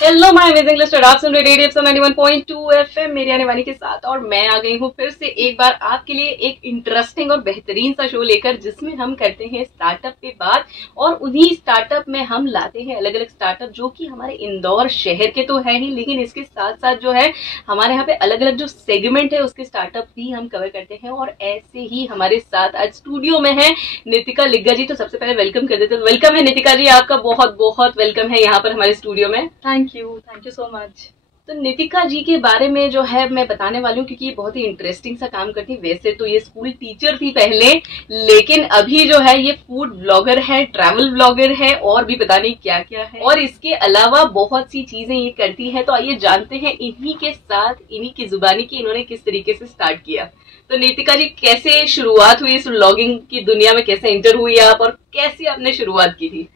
Hello my amazing Leicester, आप सुन रहे radio FM 91.2 FM मेरी आने वाली के साथ। और मैं आ गई हूँ फिर से एक बार आपके लिए एक इंटरेस्टिंग और बेहतरीन सा शो लेकर, जिसमें हम करते हैं स्टार्टअप पे बात। और उन्हीं स्टार्टअप में हम लाते हैं अलग अलग स्टार्टअप जो कि हमारे इंदौर शहर के तो है ही, लेकिन इसके साथ साथ जो है हमारे यहाँ पे अलग अलग जो सेगमेंट है उसके स्टार्टअप भी हम कवर करते हैं। और ऐसे ही हमारे साथ आज स्टूडियो में है नितिका लिग्गा जी। तो सबसे पहले वेलकम कर देते हैं। वेलकम है नितिका जी, आपका बहुत बहुत वेलकम है यहाँ पर हमारे स्टूडियो में। Thank you so much. तो नितिका जी के बारे में जो है मैं बताने वाली हूँ, क्योंकि ये बहुत ही इंटरेस्टिंग सा काम करती है। वैसे तो ये स्कूल टीचर थी पहले, लेकिन अभी जो है ये फूड ब्लॉगर है, ट्रैवल ब्लॉगर है, और भी पता नहीं क्या क्या है। और इसके अलावा बहुत सी चीजें ये करती है। तो आइए जानते हैं इन्हीं के साथ, इन्हीं की जुबानी की इन्होंने किस तरीके से स्टार्ट किया। तो नितिका जी, कैसे शुरुआत हुई इस ब्लॉगिंग की दुनिया में, कैसे एंटर हुई आप और कैसे आपने शुरुआत की थी?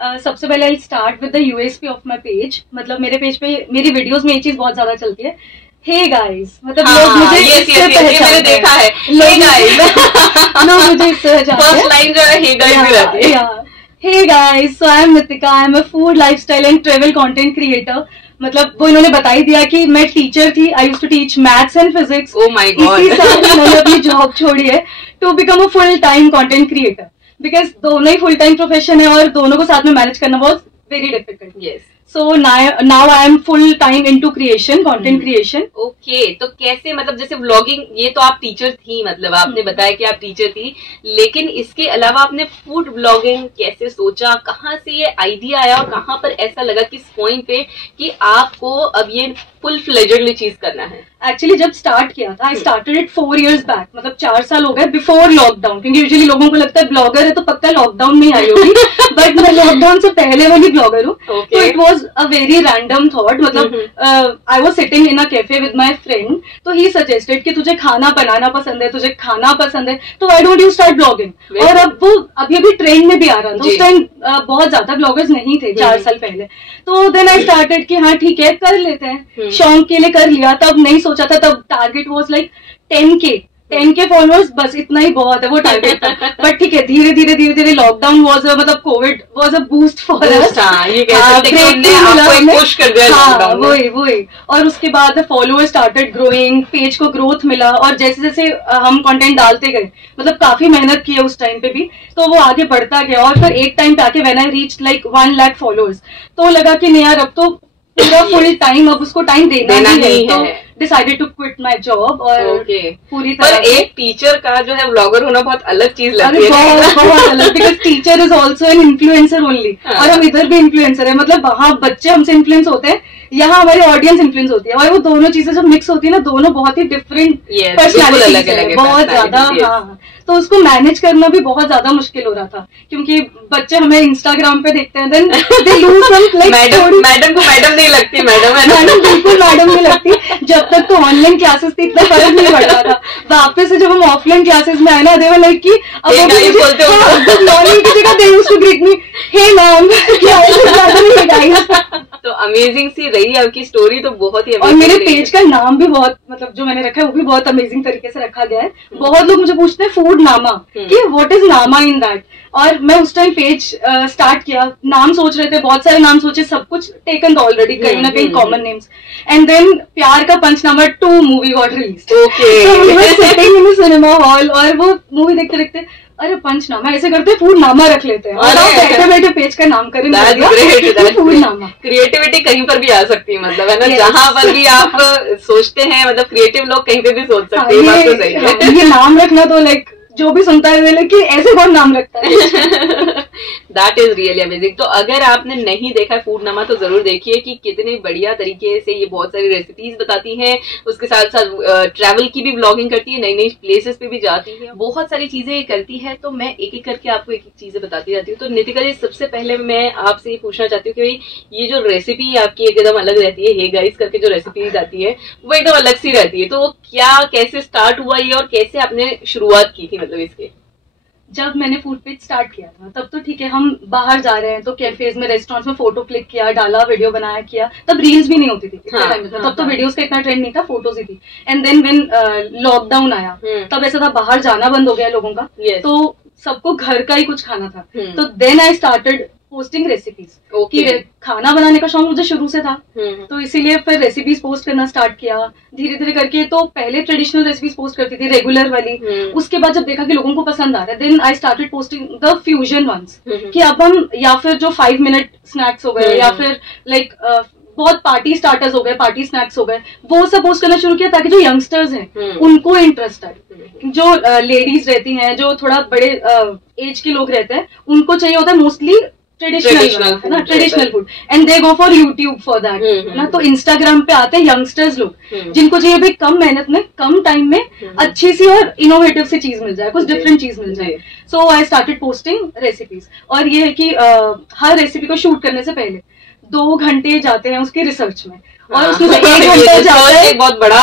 सबसे पहले I start with the USP of my page. मतलब मेरे पेज पे, मेरी वीडियोस में ये चीज बहुत ज्यादा चलती है, हे गाइस। मतलब लोग मुझे इससे पहचानते हैं। देखा है, हे गाइस। लोग मुझे इससे पहचानते हैं। फर्स्ट लाइन जो है हे गाइस भी रहती है। Hey guys, so I am Nitika, I am a food lifestyle and travel content creator. मतलब वो इन्होंने बता ही दिया कि मैं टीचर थी। I used to teach maths and physics. Oh my god. इसी साल मैंने अपनी जॉब छोड़ी है to become a full time content creator, because दोनों ही फुल टाइम प्रोफेशन है और दोनों को साथ में मैनेज करना बहुत very difficult. Yes. So now I am full time into creation, content creation. Okay, तो कैसे, मतलब जैसे व्लॉगिंग, ये तो आप टीचर थी, मतलब आपने बताया कि आप टीचर थी, लेकिन इसके अलावा आपने फूड ब्लॉगिंग कैसे सोचा, कहाँ से ये आइडिया आया और कहाँ पर ऐसा लगा किस पॉइंट पे कि आपको अब ये फुल फ्लेजेडली चीज करना है? एक्चुअली जब स्टार्ट किया था, I started it 4 years back. मतलब 4 साल हो गए बिफोर लॉकडाउन, क्योंकि यूजुअली लोगों को लगता है ब्लॉगर है तो पक्का लॉकडाउन में आई होगी। बट मैं लॉकडाउन से पहले वाली ब्लॉगर हूँ। तो it was a very random thought. मतलब I was sitting in a cafe with my friend, तो ही सजेस्टेड कि तुझे खाना बनाना पसंद है, तुझे खाना पसंद है, तो why don't you start blogging. और अब वो अभी ट्रेंड में भी आ रहा था। उस टाइम बहुत ज्यादा ब्लॉगर्स नहीं थे 4 साल पहले। तो देन आई स्टार्टेड कि हाँ ठीक है, कर लेते हैं, शौक के लिए कर लिया। तब नहीं सोचा था, तब target was like 10K followers, बस इतना ही बहुत है, वो टारगेट था। बट ठीक है, धीरे धीरे लॉकडाउन वाज, मतलब Covid was a boost for us. वही। और उसके बाद फॉलोअर्स स्टार्टेड ग्रोइंग, पेज को ग्रोथ मिला। और जैसे जैसे हम कंटेंट डालते गए, मतलब काफी मेहनत की है उस टाइम पे भी, तो वो आगे बढ़ता गया। और फिर एक टाइम पे आके when I reached like 1 lakh followers, तो लगा कि नहीं यार, अब तो पूरा फुल टाइम, अब उसको टाइम देना ही है। तो decided to quit my job. और पूरी तरह, पर एक टीचर का जो है ब्लॉगर होना बहुत अलग चीज लगती है। बहुत अलग, because teacher is also an influencer only. और हम इधर भी इन्फ्लुएंसर है। मतलब वहाँ बच्चे हमसे इन्फ्लुएंस होते हैं, यहाँ हमारी ऑडियंस इन्फ्लुएंस होती है। और वो दोनों चीजें जब मिक्स होती है ना, दोनों बहुत ही डिफरेंट पर्सनैलिटी है, बहुत ज्यादा। हाँ, तो उसको मैनेज करना भी बहुत ज्यादा मुश्किल हो रहा था, क्योंकि बच्चे हमें इंस्टाग्राम पे देखते हैं, then they lose some like madam को मैडम नहीं लगती, मैडम बिल्कुल मैडम नहीं लगती। जब तक तो ऑनलाइन क्लासेस थी, इतना फर्क नहीं पड़ रहा था। वापस से जब हम ऑफलाइन क्लासेस में आए ना, दे वर लाइक कि अब गुड मॉर्निंग की जगह they used to greet me hey ma'am, तो अमेजिंग सी रही आपकी स्टोरी, तो बहुत ही। और मेरे पेज का नाम भी बहुत, मतलब जो मैंने रखा है वो भी बहुत अमेजिंग तरीके से रखा गया है। बहुत लोग मुझे पूछते हैं फूड नामा, कि व्हाट इज नामा इन दैट। और मैं उस टाइम पेज स्टार्ट किया, नाम सोच रहे थे, बहुत सारे नाम सोचे, सब कुछ टेकन था ऑलरेडी, कहीं ना कहीं common names. And then Pyaar Ka Punchnama 2 movie got released. तो we were sitting in cinema hall, और वो मूवी देखते देखते, अरे पंचनामा ऐसे करते, फूड नामा रख लेते हैं। और बैठे बैठे पेज का नामकरण फूड नामा। क्रिएटिविटी कहीं पर भी आ सकती है, मतलब है ना। जहाँ पर भी आप सोचते हैं, मतलब क्रिएटिव लोग कहीं पे भी सोच सकते हैं। बात तो सही है। ये नाम रखना तो लाइक जो भी सुनता है लेकिन ऐसे कौन नाम रखता है। That is really amazing. तो अगर आपने नहीं देखा है फूड नमा, तो जरूर देखिए कि कितने बढ़िया तरीके से ये बहुत सारी रेसिपीज बताती हैं। उसके साथ साथ ट्रैवल की भी ब्लॉगिंग करती है, नई नई प्लेसेस पे भी जाती है, बहुत सारी चीजें करती है। तो मैं एक एक करके आपको एक एक चीजें बताती जाती हूँ। तो नितिका जी, सबसे पहले मैं आपसे ये पूछना चाहती हूँ कि ये जो रेसिपी आपकी एकदम अलग रहती है, हे गाइस करके जो रेसिपीज आती है वो एकदम अलग सी रहती है, तो वो क्या, कैसे स्टार्ट हुआ ये, और कैसे आपने शुरुआत की थी मतलब इसके? जब मैंने फूड पेज स्टार्ट किया था, तब तो ठीक है, हम बाहर जा रहे हैं तो कैफेज में, रेस्टोरेंट्स में फोटो क्लिक किया, डाला, वीडियो बनाया, किया। तब रील्स भी नहीं होती थी इतना टाइम में, तब तो वीडियोस का इतना ट्रेंड नहीं था, फोटोज ही थी। एंड देन व्हेन लॉकडाउन आया, तब ऐसा था बाहर जाना बंद हो गया लोगों का, तो सबको घर का ही कुछ खाना था। तो then I started posting recipes कि खाना बनाने का शौक मुझे शुरू से था, तो इसीलिए फिर रेसिपीज पोस्ट करना स्टार्ट किया धीरे धीरे करके। तो पहले ट्रेडिशनल रेसिपीज पोस्ट करती थी रेगुलर वाली, उसके बाद जब देखा कि लोगों को पसंद आ रहा है, then I started posting the fusion ones, कि अब हम या फिर जो 5 मिनट स्नैक्स हो गए या फिर लाइक बहुत पार्टी स्टार्टर्स हो गए, पार्टी स्नैक्स हो गए, वो सब पोस्ट करना शुरू किया ताकि जो यंगस्टर्स हैं उनको इंटरेस्ट आए, जो लेडीज रहती हैं, जो थोड़ा बड़े एज के लोग रहते हैं, उनको चाहिए होता है मोस्टली ट्रेडिशनल है ना, traditional food, and they go for YouTube for that है ना। तो इंस्टाग्राम पे आते हैं यंगस्टर्स लोग जिनको चाहिए भाई कम मेहनत में कम टाइम में अच्छी सी और इनोवेटिव सी चीज मिल जाए, कुछ डिफरेंट चीज मिल जाए। सो आई स्टार्टेड पोस्टिंग रेसिपीज, और ये है कि हर रेसिपी को शूट करने से पहले 2 घंटे जाते हैं उसके रिसर्च में, और उसमें 1 घंटा जाता है, बहुत बड़ा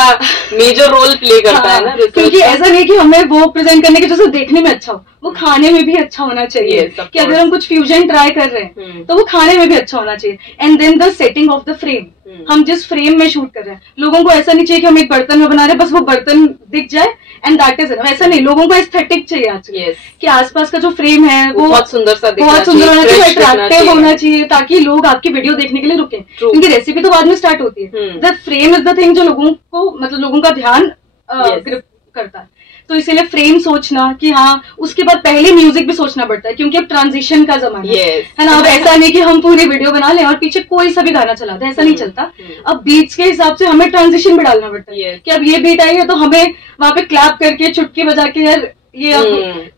मेजर रोल प्ले करता है ना, क्योंकि ऐसा नहीं कि हमें वो प्रेजेंट करने के जो देखने में अच्छा हो, वो खाने में भी अच्छा होना चाहिए। कि अगर हम कुछ फ्यूजन ट्राई कर रहे हैं तो वो खाने में भी अच्छा होना चाहिए। And then the setting of the frame, हम जिस फ्रेम में शूट कर रहे हैं, लोगों को ऐसा नहीं चाहिए कि हम एक बर्तन में बना रहे हैं बस वो बर्तन दिख जाए एंड दैट इज, ऐसा नहीं, लोगों को एस्थेटिक चाहिए आजकल कि आसपास का जो फ्रेम है वो बहुत सुंदर सा, बहुत सुंदर होना चाहिए, अट्रैक्टिव होना चाहिए, ताकि लोग आपकी वीडियो देखने के लिए रुके, क्योंकि रेसिपी तो बाद में स्टार्ट होती है। The frame is the thing जो लोगों को, मतलब लोगों का ध्यान ग्रिप करता है। तो इसीलिए फ्रेम सोचना कि हाँ, उसके बाद पहले म्यूजिक भी सोचना पड़ता है, क्योंकि अब ट्रांजिशन का जमाना है ना। अब ऐसा नहीं कि हम पूरी वीडियो बना लें और पीछे कोई सा भी गाना चला दे, ऐसा नहीं चलता। अब बीट्स के हिसाब से हमें ट्रांजिशन भी डालना पड़ता है कि अब ये बीट आई है तो हमें वहां पे क्लैप करके चुटकी बजा के यार ये अब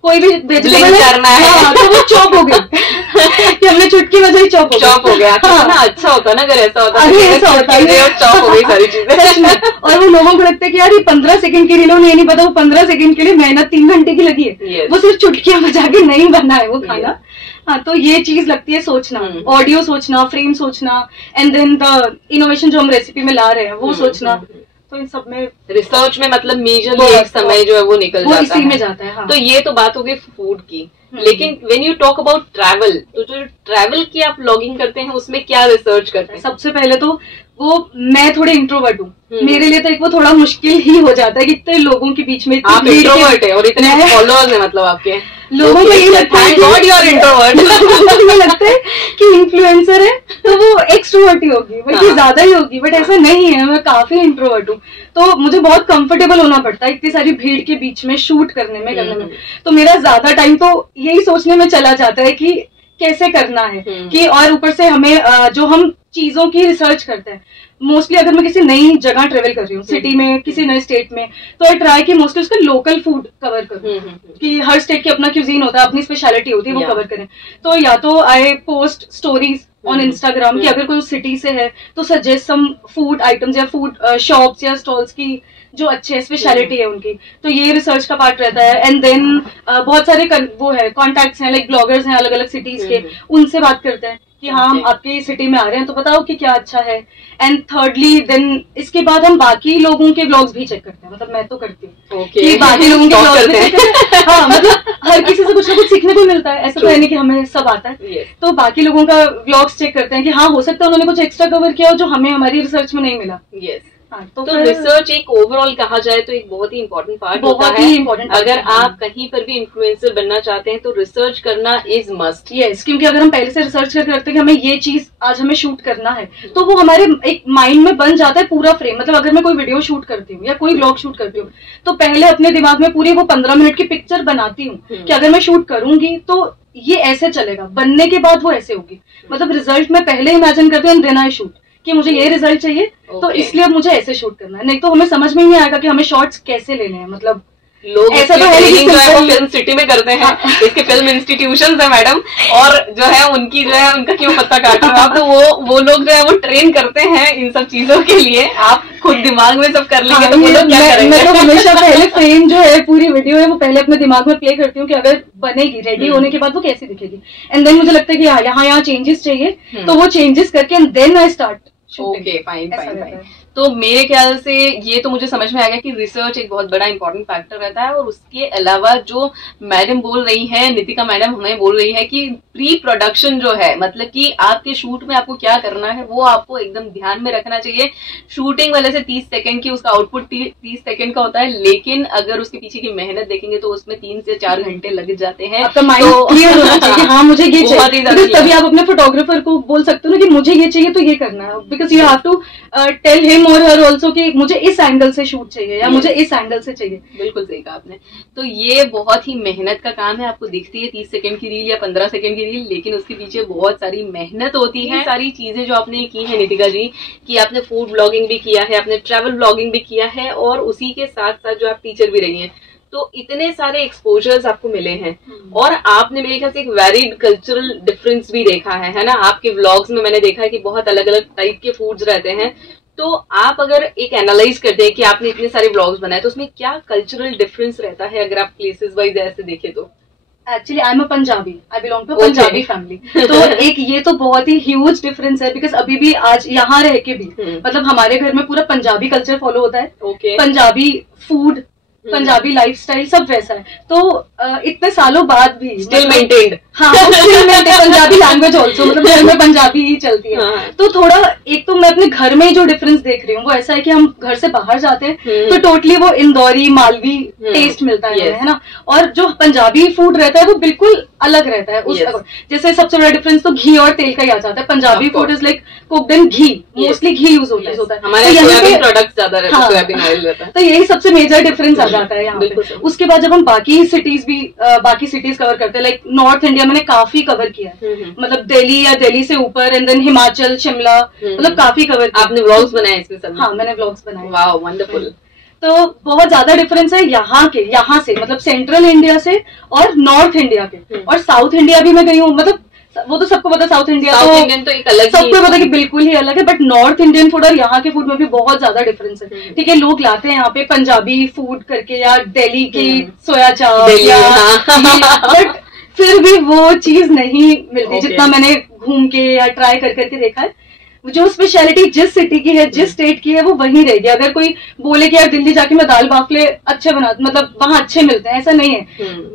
कोई भी वेजिटेबल करना है तो वो चॉप हो गई कि हमने चुटकी बजाई चॉप हो गया। ना अच्छा होता ना अगर ऐसा होता, ऐसा होता है, चॉप हो गई सारी चीजें। और वो लोगों को लगता है कि यार ये 15 सेकंड की रील, उन्हें नहीं पता वो 15 सेकंड के लिए मेहनत 3 घंटे की लगी है, वो सिर्फ चुटकियां बजा के नहीं बना है वो खाना। हाँ, तो ये चीज लगती है सोचना, ऑडियो सोचना, फ्रेम सोचना, एंड देन द इनोवेशन जो हम रेसिपी में ला रहे हैं वो सोचना। तो इन सब में रिसर्च में मतलब मेजर एक समय जो है वो निकल जाता है, इसी में जाता है। हाँ। तो ये तो बात हो गई फूड की, लेकिन when you talk about travel, तो जो ट्रैवल की आप ब्लॉगिंग करते हैं उसमें क्या रिसर्च करते हैं? सबसे पहले तो वो, मैं थोड़े इंट्रोवर्ट हूँ, मेरे लिए तो एक वो थोड़ा मुश्किल ही हो जाता है कि इतने लोगों के बीच में, आप इंट्रोवर्ट है और इतने फॉलोअर्स है मतलब आपके, लोगों को ये लगता है गॉड यू आर इंट्रोवर्ट, ये लगता है कि इन्फ्लुएंसर है तो वो एक्सट्रोवर्ट ही होगी, बल्कि ज्यादा ही होगी, बट ऐसा नहीं है, मैं काफी इंट्रोवर्ट हूँ। तो मुझे बहुत कंफर्टेबल होना पड़ता है इतनी सारी भीड़ के बीच में शूट करने में, तो मेरा ज्यादा टाइम तो यही सोचने में चला जाता है कि कैसे करना है कि, और ऊपर से हमें जो हम चीजों की रिसर्च करते हैं, मोस्टली अगर मैं किसी नई जगह ट्रेवल कर रही हूँ, सिटी में, किसी नए स्टेट में, तो आई ट्राई कि मोस्टली उसका लोकल फूड कवर करूँ, कि हर स्टेट की अपना क्यूजीन होता है, अपनी स्पेशलिटी होती है, वो कवर करें। तो या तो I post stories on Instagram कि अगर कोई सिटी से है तो सजेस्ट सम फूड आइटम्स या फूड शॉप्स या स्टॉल्स की जो अच्छे स्पेशलिटी है उनकी, तो ये रिसर्च का पार्ट रहता है। एंड देन बहुत सारे वो है कॉन्टैक्ट्स हैं, लाइक ब्लॉगर्स हैं अलग अलग सिटीज के, उनसे बात करते हैं कि हाँ हम आपके सिटी में आ रहे हैं तो बताओ कि क्या अच्छा है। एंड थर्डली देन इसके बाद हम बाकी लोगों के ब्लॉग्स भी चेक करते हैं, मतलब मैं तो करती हूँ कि बाकी लोगों के ब्लॉग्स भी चेक करते हैं। हाँ, मतलब हर किसी से कुछ ना कुछ सीखने को मिलता है, ऐसा तो है नहीं कि हमें सब आता है। तो बाकी लोगों का ब्लॉग्स चेक करते हैं कि हाँ हो सकता है उन्होंने कुछ एक्स्ट्रा कवर किया हो जो हमें हमारी रिसर्च में नहीं मिला। हाँ, तो रिसर्च एक ओवरऑल कहा जाए तो एक बहुत ही इंपॉर्टेंट पार्ट होता है। अगर आप कहीं पर भी इन्फ्लुएंसर बनना चाहते हैं तो रिसर्च करना इज मस्ट। यस, क्योंकि अगर हम पहले से रिसर्च करके रखते हैं कि हमें ये चीज आज हमें शूट करना है, तो वो हमारे एक माइंड में बन जाता है पूरा फ्रेम। मतलब अगर मैं कोई वीडियो शूट करती हूँ या कोई ब्लॉग शूट करती हूँ तो पहले अपने दिमाग में पूरी वो 15 मिनट की पिक्चर बनाती हूँ कि अगर मैं शूट करूंगी तो ये ऐसे चलेगा, बनने के बाद वो ऐसे होगी। मतलब रिजल्ट मैं पहले इमेजिन करती हूँ, देन आई शूट कि मुझे ये रिजल्ट चाहिए, तो इसलिए अब मुझे ऐसे शूट करना है, नहीं तो हमें समझ में ही नहीं आएगा कि हमें शॉट्स कैसे लेने हैं। मतलब लोग ऐसा तो है जो है वो फिल्म सिटी में करते हैं, इसके फिल्म इंस्टीट्यूशंस है मैडम, और जो है उनकी जो है उनका क्यों पत्ता काट रहा है, तो वो लोग जो है वो ट्रेन करते हैं इन सब चीजों के लिए। आप खुद दिमाग में सब कर लेंगे तो वो लोग क्या करेंगे? मैं तो हमेशा पहले फ्रेम जो है पूरी वीडियो है वो पहले अपने दिमाग में प्ले करती हूँ कि अगर बनेगी, रेडी होने के बाद वो कैसी दिखेगी। एंड देन मुझे लगता है कि यहाँ चेंजेस चाहिए, तो वो चेंजेस करके and then I start. Okay, fine fine fine. तो मेरे ख्याल से ये तो मुझे समझ में आ गया कि रिसर्च एक बहुत बड़ा इंपॉर्टेंट फैक्टर रहता है। और उसके अलावा जो मैडम बोल रही है, नितिका मैडम हमें बोल रही है कि प्री प्रोडक्शन जो है, मतलब कि आपके शूट में आपको क्या करना है वो आपको एकदम ध्यान में रखना चाहिए। शूटिंग वाले से 30 सेकंड की उसका आउटपुट 30 सेकंड का होता है, लेकिन अगर उसके पीछे की मेहनत देखेंगे तो उसमें 3 से 4 घंटे लग जाते हैं। आपका माइंड क्लियर होना चाहिए, हाँ मुझे ये चाहिए, तभी आप अपने फोटोग्राफर को बोल सकते हो ना कि मुझे ये चाहिए तो ये करना है, because you have to tell him और हर ऑल्सो कि मुझे इस एंगल से शूट चाहिए या मुझे इस एंगल से चाहिए। बिल्कुल सही कहा आपने। तो ये बहुत ही मेहनत का काम है। आपको दिखती है 30 सेकंड की रील या 15 सेकंड की रील, लेकिन उसके पीछे बहुत सारी मेहनत होती है। सारी चीजें जो आपने की है नितिका जी, कि आपने फूड ब्लॉगिंग भी किया है, आपने ट्रैवल ब्लॉगिंग भी किया है, और उसी के साथ साथ जो आप टीचर भी रही हैं, तो इतने सारे एक्सपोजर्स आपको मिले हैं। और आपने मेरे ख्याल से एक वेरिड कल्चरल डिफरेंस भी देखा है ना। आपके व्लॉग्स में मैंने देखा है कि बहुत अलग अलग टाइप के फूड्स रहते हैं। तो आप अगर एक एनालाइज करते हैं कि आपने इतने सारे व्लॉग्स बनाए, तो उसमें क्या कल्चरल डिफरेंस रहता है अगर आप प्लेसेस वाइज ऐसे देखें तो? Actually I am a Punjabi, I belong to Punjabi family. तो एक ये तो बहुत ही ह्यूज डिफरेंस है, बिकॉज अभी भी आज यहाँ रह के भी मतलब हमारे घर में पूरा पंजाबी कल्चर फॉलो होता है। पंजाबी फूड, पंजाबी लाइफस्टाइल सब वैसा है। तो इतने सालों बाद भी स्टिल मेंटेन्ड। हाँ, still maintained Punjabi language also, मतलब घर में पंजाबी ही चलती है। तो थोड़ा एक तो मैं अपने घर में जो डिफरेंस देख रही हूँ वो ऐसा है कि हम घर से बाहर जाते हैं तो टोटली वो इंदौरी मालवी टेस्ट मिलता है ना। और जो पंजाबी फूड रहता है वो बिल्कुल अलग रहता है। उस जैसे सबसे बड़ा डिफरेंस तो घी और तेल का ही आ जाता है। Punjabi food is like cooked in ghee, mostly ghee use होता है। हमारे यहाँ पे प्रोडक्ट ज्यादा रहता है, सोयाबीन ऑयल रहता है। तो यही सबसे मेजर डिफरेंस आ जाता है यहाँ पे। उसके बाद जब हम बाकी सिटीज कवर करते हैं, लाइक नॉर्थ इंडिया मैंने काफी कवर किया है, मतलब दिल्ली या दिल्ली से ऊपर, एंड देन हिमाचल, शिमला, मतलब काफी कवर किया। आपने व्लॉग्स बनाए इसमें सब? हाँ, मैंने व्लॉग्स बनाए। वाह, वंडरफुल। तो बहुत ज्यादा डिफरेंस है यहाँ से, मतलब सेंट्रल इंडिया से और नॉर्थ इंडिया के। और साउथ इंडिया भी मैं गई हूँ, मतलब वो तो सबको पता, साउथ इंडियन तो एक अलग, सबको पता कि बिल्कुल ही अलग है। बट नॉर्थ इंडियन फूड और यहाँ के फूड में भी बहुत ज्यादा डिफरेंस है। ठीक है, लोग लाते हैं यहाँ पे पंजाबी फूड करके या दिल्ली की सोया चाप, बट फिर भी वो चीज नहीं मिलती जितना मैंने घूम के या ट्राई कर करके देखा है। जो स्पेशलिटी जिस सिटी की है, जिस स्टेट की है, वो वहीं रहेगी। अगर कोई बोले कि यार दिल्ली जाके मैं दाल बाफले अच्छे बना, मतलब वहाँ अच्छे मिलते हैं, ऐसा नहीं है।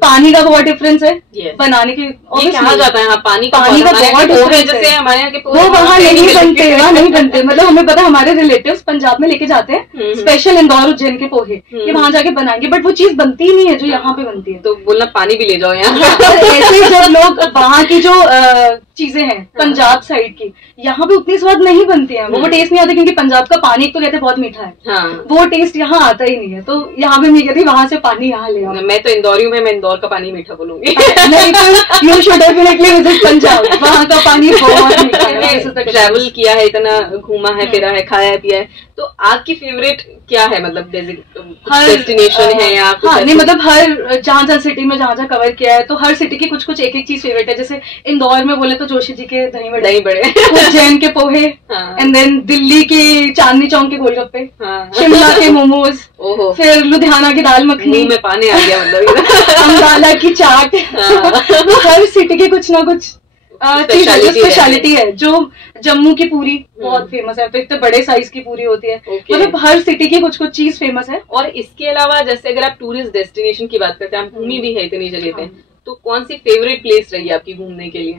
पानी का बहुत डिफरेंस है बनाने की। कहा जाता है पानी का बहुत डिफरेंस है। हमारे यहाँ के वो वहाँ नहीं बनते, वहाँ नहीं बनते। मतलब हमें पता, हमारे रिलेटिव्स पंजाब में लेके जाते हैं स्पेशल इंदौर उज्जैन के पोहे कि वहाँ जाके बनाएंगे, बट वो चीज बनती ही नहीं है जो यहाँ पे बनती है। तो बोलना पानी भी ले जाओ यहाँ। ऐसे जब लोग वहाँ की जो चीजें हैं पंजाब साइड की, यहाँ पे उतनी स्वाद नहीं बनती है, वो टेस्ट नहीं आता, क्योंकि पंजाब का पानी तो कहते हैं बहुत मीठा है। वो टेस्ट यहाँ आता ही नहीं है। तो यहाँ पे मैं कहती वहां से पानी यहाँ ले आओ। मैं तो इंदौरी हूँ, मैं इंदौर का पानी मीठा बोलूंगी। नहीं, तो you should definitely visit Punjab, वहाँ का पानी बहुत मीठा है। ट्रैवल किया है, इतना घूमा है, फिरा है, खाया है, पिया है, तो आपकी फेवरेट क्या है? मतलब डेस्टिनेशन है या हाँ, नहीं मतलब हर जहाँ सिटी में जहाँ कवर किया है, तो हर सिटी की कुछ एक चीज फेवरेट है। जैसे इंदौर में बोले तो जोशी जी के दही बड़े, उज्जैन के पोहे, एंड देन दिल्ली के चांदनी चौक के गोलगप्पे, शिमला के मोमोज, फिर लुधियाना की दाल मखनी में पानी आ गया, मतलब अम्बाला की चाट। हर सिटी की कुछ ना कुछ स्पेशलिटी है। जो जम्मू की पूरी बहुत फेमस है, तो इतने बड़े साइज की पूरी होती है। मतलब हर सिटी की कुछ चीज फेमस है। और इसके अलावा जैसे अगर आप टूरिस्ट डेस्टिनेशन की बात करते हैं, आप घूमी भी है इतनी जगह पे, तो कौन सी फेवरेट प्लेस रही है आपकी घूमने के लिए?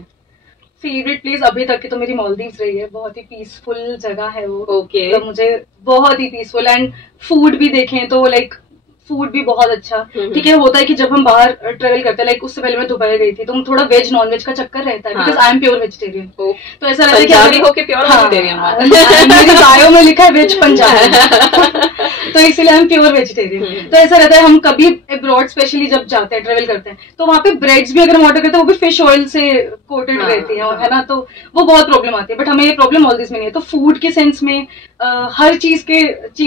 फेवरेट प्लेस अभी तक की तो मेरी मालदीव्स रही है। बहुत ही पीसफुल जगह है वो। तो मुझे बहुत ही पीसफुल, एंड फूड भी देखें तो लाइक फूड भी बहुत अच्छा। ठीक है, होता है कि जब हम बाहर ट्रेवल करते हैं, लाइक उससे पहले मैं दुबई गई थी, तो थोड़ा वेज नॉन वेज का चक्कर रहता है, because I am pure vegetarian. तो ऐसा रहता है कि पंजाबी होके प्योर वेजिटेरियन, मेरी बायो में लिखा है वेज पंजाबी, तो इसीलिए हम प्योर वेजिटेरियन। तो ऐसा रहता है, हम कभी अब्रॉड स्पेशली जब जाते हैं, ट्रेवल करते हैं, तो वहाँ पे ब्रेड्स भी अगर हम ऑर्डर करते हैं वो भी फिश ऑयल से कोटेड रहती है ना, तो वो बहुत प्रॉब्लम आती है। बट हमें ये प्रॉब्लम ऑल दिस में नहीं है। तो फूड के सेंस में हर चीज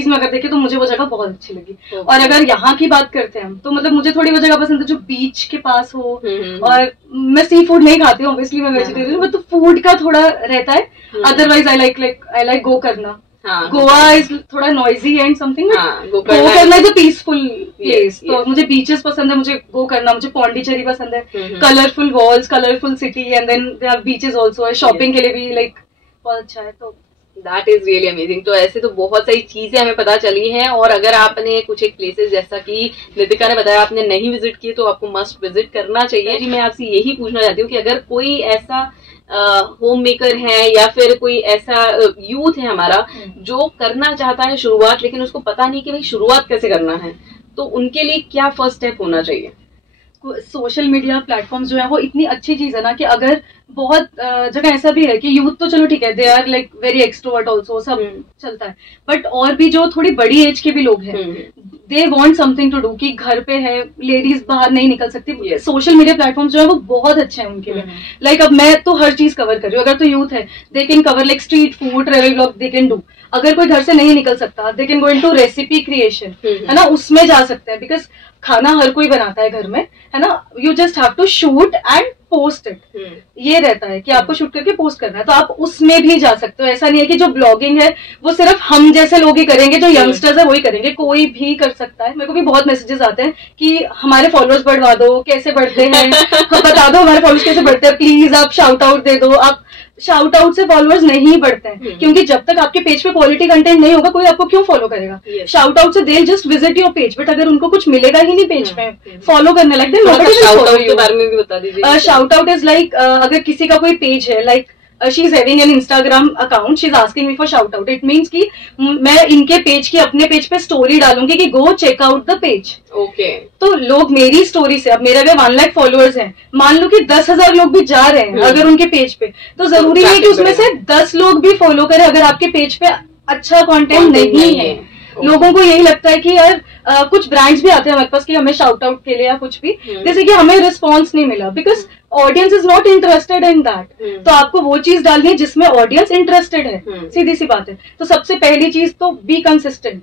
में अगर देखें तो मुझे वो जगह बहुत अच्छी लगी। और अगर यहाँ की बात करते हैं तो मतलब मुझे थोड़ी वो जगह पसंद है जो बीच के पास हो। और मैं सी फूड नहीं खाती हूँ, ऑब्वियसली मैं वेजिटेरियन हूँ, तो फूड का थोड़ा रहता है। अदरवाइज आई लाइक गो करना। गोवा इज थोड़ा नॉइजी एंड समथिंग, गो करना इज अ पीसफुल प्लेस। तो मुझे बीचेस पसंद है, मुझे गो करना, मुझे पौंडीचेरी पसंद है। Colourful walls, colourful city, and then there are beaches also. Shopping के लिए भी लाइक बहुत अच्छा है। तो दैट इज रियली अमेजिंग। तो ऐसे तो बहुत सारी चीजें हमें पता चली हैं, और अगर आपने कुछ एक प्लेसेस जैसा कि नितिका ने बताया आपने नहीं विजिट किए तो आपको मस्ट विजिट करना चाहिए। जी मैं आपसे यही पूछना चाहती हूँ कि अगर कोई ऐसा होम मेकर है या फिर कोई ऐसा यूथ है हमारा जो करना चाहता है शुरुआत, लेकिन उसको पता नहीं कि भाई शुरुआत कैसे करना है, तो उनके लिए क्या फर्स्ट स्टेप होना चाहिए? सोशल मीडिया प्लेटफॉर्म्स जो है वो इतनी अच्छी चीज है ना कि अगर बहुत जगह ऐसा भी है कि यूथ तो चलो ठीक है, they are like very extrovert also, सब चलता है, बट और भी जो थोड़ी बड़ी एज के भी लोग हैं, they want something to do, कि घर पे है, लेडीज बाहर नहीं निकल सकती, सोशल मीडिया प्लेटफॉर्म्स जो है वो बहुत अच्छे हैं उनके लिए। लाइक अब मैं तो हर चीज कवर कर रही हूँ, अगर तो यूथ है they can cover like street food, travel blog they can do. अगर कोई घर से नहीं निकल सकता they can go into recipe creation, है ना, उसमें जा सकते हैं, बिकॉज खाना हर कोई बनाता है घर में, है ना, you just have to shoot and post it, ये रहता है कि आपको शूट करके पोस्ट करना है, तो आप उसमें भी जा सकते हो। ऐसा नहीं है कि जो ब्लॉगिंग है वो सिर्फ हम जैसे लोग ही करेंगे, जो यंगस्टर्स है वही करेंगे, कोई भी कर सकता है। मेरे को भी बहुत मैसेजेस आते हैं कि हमारे फॉलोअर्स बढ़वा दो, कैसे बढ़ते हैं बता दो हमारे फॉलोअर्स कैसे बढ़ते हैं, प्लीज आप शाउट आउट दे दो। आप शाउट आउट से फॉलोअर्स नहीं बढ़ते हैं, क्योंकि जब तक आपके पेज पे क्वालिटी कंटेंट नहीं होगा कोई आपको क्यों फॉलो करेगा। शाउट आउट से they just visit your page, but अगर उनको कुछ मिलेगा ही नहीं पेज पे फॉलो करने लाइक, शाउट आउट के बारे में भी बता दीजिए। शाउट आउट इज लाइक अगर किसी का कोई पेज है, like she is having an Instagram account, she is asking me for shout out, it means कि मैं इनके पेज की अपने पेज पे स्टोरी डालूंगी कि go check out the page. Okay, तो लोग मेरी स्टोरी से, अब मेरे अगर 1 लाख फॉलोअर्स हैं, मान लो कि 10,000 लोग भी जा रहे हैं अगर उनके पेज पे, तो जरूरी नहीं कि उसमें से 10 लोग भी फॉलो करें अगर आपके पेज पे अच्छा कंटेंट नहीं है। लोगों को यही लगता है कि यार कुछ ब्रांड्स भी आते हैं हमारे पास कि हमें शाउट आउट के लिए या कुछ भी, जैसे कि हमें रिस्पॉन्स नहीं मिला because audience is not interested in that. तो आपको वो चीज डालनी है जिसमें ऑडियंस इंटरेस्टेड है, सीधी सी बात है। तो सबसे पहली चीज तो be consistent,